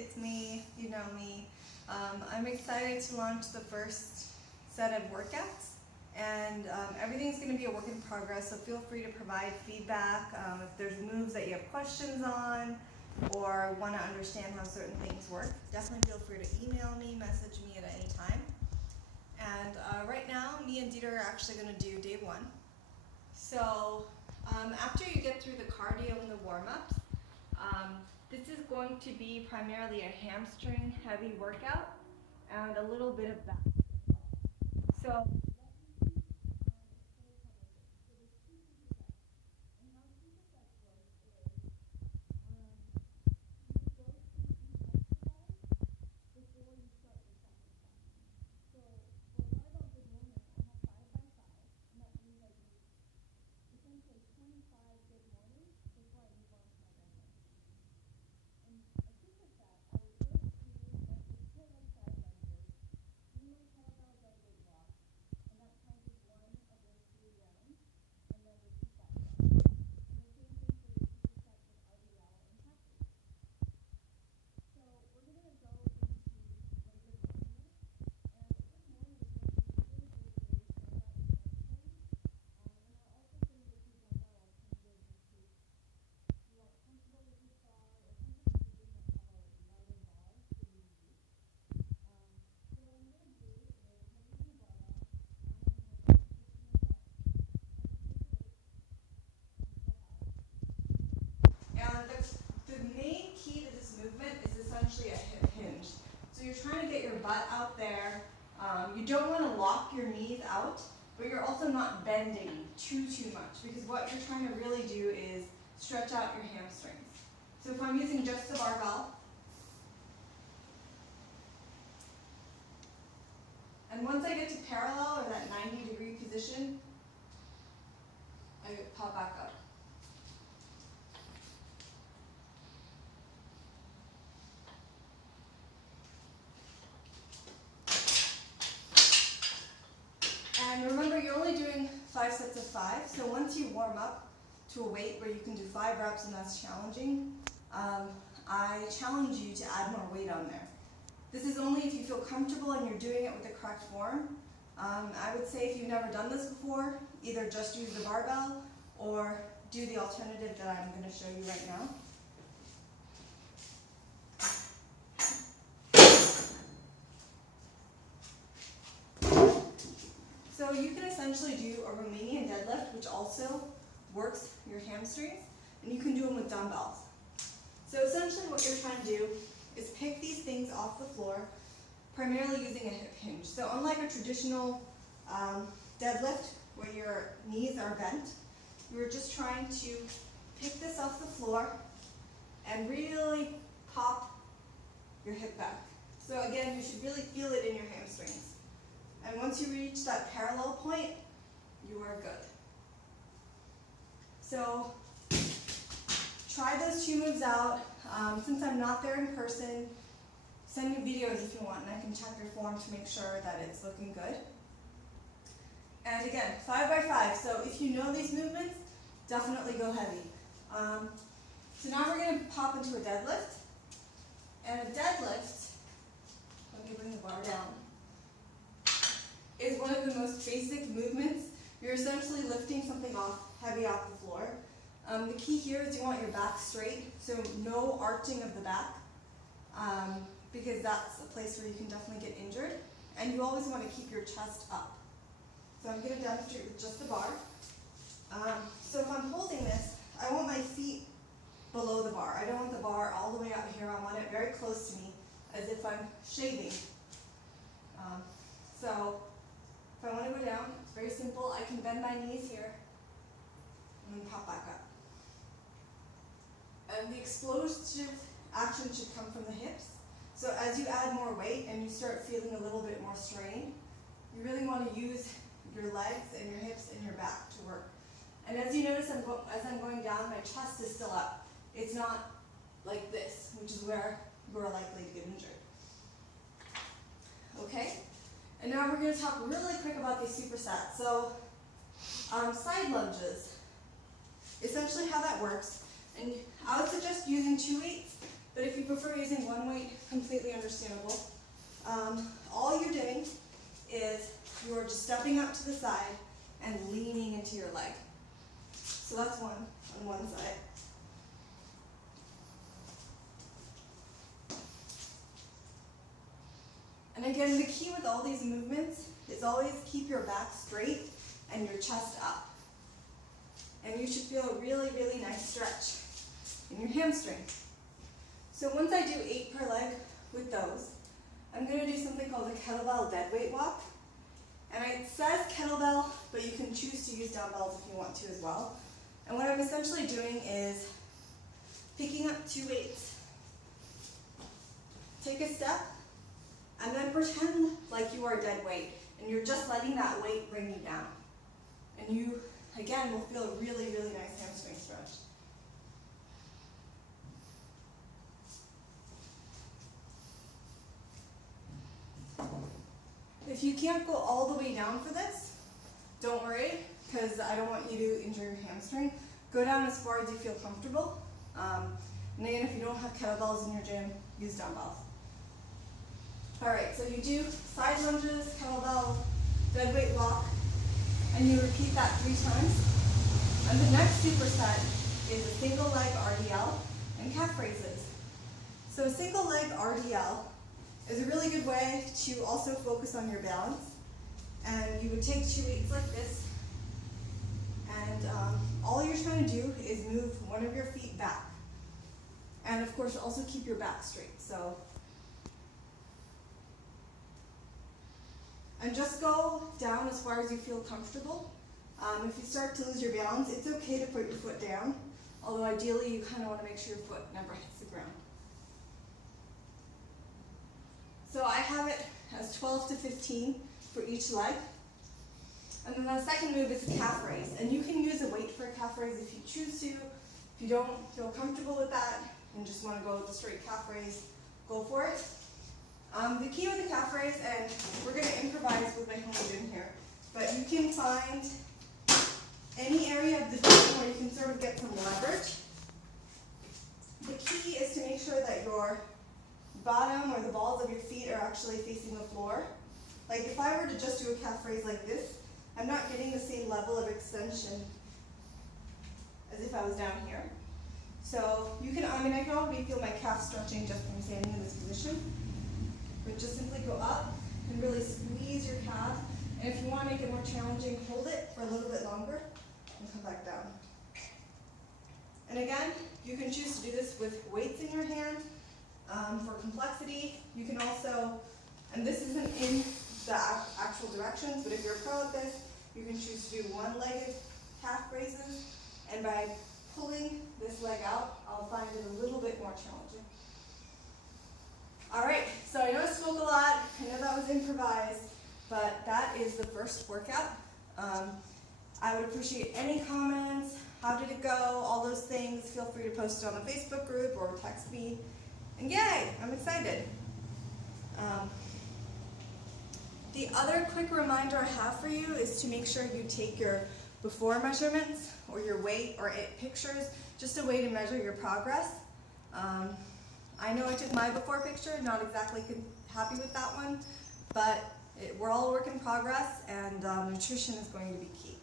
it's me, you know me. I'm excited to launch the first set of workouts, and everything's going to be a work in progress, so feel free to provide feedback. If there's moves that you have questions on or want to understand how certain things work, definitely feel free to email me, message me at any time. And right now, me and Dieter are actually going to do day one. So after you get through the cardio and the warm-ups, this is going to be primarily a hamstring heavy workout and a little bit of back. So the main key to this movement is essentially a hip hinge. So you're trying to get your butt out there. You don't want to lock your knees out, but you're also not bending too much, because what you're trying to really do is stretch out your hamstrings. So if I'm using just the barbell, and once I get to parallel, or that 90-degree position, I pop back up. And remember, you're only doing 5 sets of 5, so once you warm up to a weight where you can do 5 reps and that's challenging, I challenge you to add more weight on there. This is only if you feel comfortable and you're doing it with the correct form. I would say if you've never done this before, either just use the barbell or do the alternative that I'm going to show you right now. So you can essentially do a Romanian deadlift, which also works your hamstrings, and you can do them with dumbbells. So essentially what you're trying to do is pick these things off the floor, primarily using a hip hinge. So unlike a traditional deadlift where your knees are bent, you're just trying to pick this off the floor and really pop your hip back. So again, you should really feel it in your hamstrings. And once you reach that parallel point, you are good. So try those 2 moves out. Since I'm not there in person, send me videos if you want, and I can check your form to make sure that it's looking good. And again, 5 by 5. So if you know these movements, definitely go heavy. So now we're going to pop into a deadlift. And a deadlift, let me bring the bar down, is one of the most basic movements. You're essentially lifting something heavy off the floor. The key here is you want your back straight, so no arching of the back, because that's a place where you can definitely get injured. And you always want to keep your chest up. So I'm going to demonstrate with just the bar. So if I'm holding this, I want my feet below the bar. I don't want the bar all the way out here. I want it very close to me, as if I'm shaving. So if I want to go down, it's very simple. I can bend my knees here and then pop back up. And the explosive action should come from the hips. So as you add more weight and you start feeling a little bit more strain, you really want to use your legs and your hips and your back to work. And as you notice, as I'm going down, my chest is still up. It's not like this, which is where you're likely to get injured. Okay? And now we're going to talk really quick about these supersets. So side lunges, essentially how that works. And I would suggest using 2 weights, but if you prefer using one weight, completely understandable. All you're doing is you're just stepping up to the side and leaning into your leg. So that's one on one side. And again, the key with all these movements is always keep your back straight and your chest up. And you should feel a really, really nice stretch in your hamstring. So once I do 8 per leg with those, I'm going to do something called a kettlebell dead weight walk. And it says kettlebell, but you can choose to use dumbbells if you want to as well. And what I'm essentially doing is picking up 2 weights. Take a step, and then pretend like you are dead weight, and you're just letting that weight bring you down. And you, again, will feel a really, really nice hamstring stretch. If you can't go all the way down for this, don't worry, because I don't want you to injure your hamstring. Go down as far as you feel comfortable. And again, if you don't have kettlebells in your gym, use dumbbells. Alright, so you do side lunges, kettlebell, dead weight walk, and you repeat that 3 times. And the next superset is a single leg RDL and calf raises. So a single leg RDL is a really good way to also focus on your balance. And you would take 2 weights like this, and all you're trying to do is move one of your feet back. And of course, also keep your back straight. So, and just go down as far as you feel comfortable. If you start to lose your balance, it's okay to put your foot down, although ideally you kind of want to make sure your foot never hits the ground. So I have it as 12 to 15 for each leg. And then the second move is a calf raise. And you can use a weight for a calf raise if you choose to. If you don't feel comfortable with that and just want to go with the straight calf raise, go for it. The key with the calf raise, and we're going to improvise with my home gym here, but you can find any area of the gym where you can sort of get some leverage. The key is to make sure that your bottom or the balls of your feet are actually facing the floor. Like if I were to just do a calf raise like this, I'm not getting the same level of extension as if I was down here. So you can, I can already feel my calf stretching just from standing in this position. But just simply go up and really squeeze your calf. And if you want to make it more challenging, hold it for a little bit longer and come back down. And again, you can choose to do this with weights in your hand. For complexity, you can also, and this isn't in the actual directions, but if you're a pro at this, you can choose to do one-legged calf raises, and by pulling this leg out, I'll find it a little bit more challenging. Alright, so I know I spoke a lot, I know that was improvised, but that is the first workout. I would appreciate any comments, how did it go, all those things. Feel free to post it on the Facebook group or text me. And yay, I'm excited. The other quick reminder I have for you is to make sure you take your before measurements or your weight or pictures, just a way to measure your progress. I know I took my before picture, not exactly happy with that one, but we're all a work in progress, and nutrition is going to be key.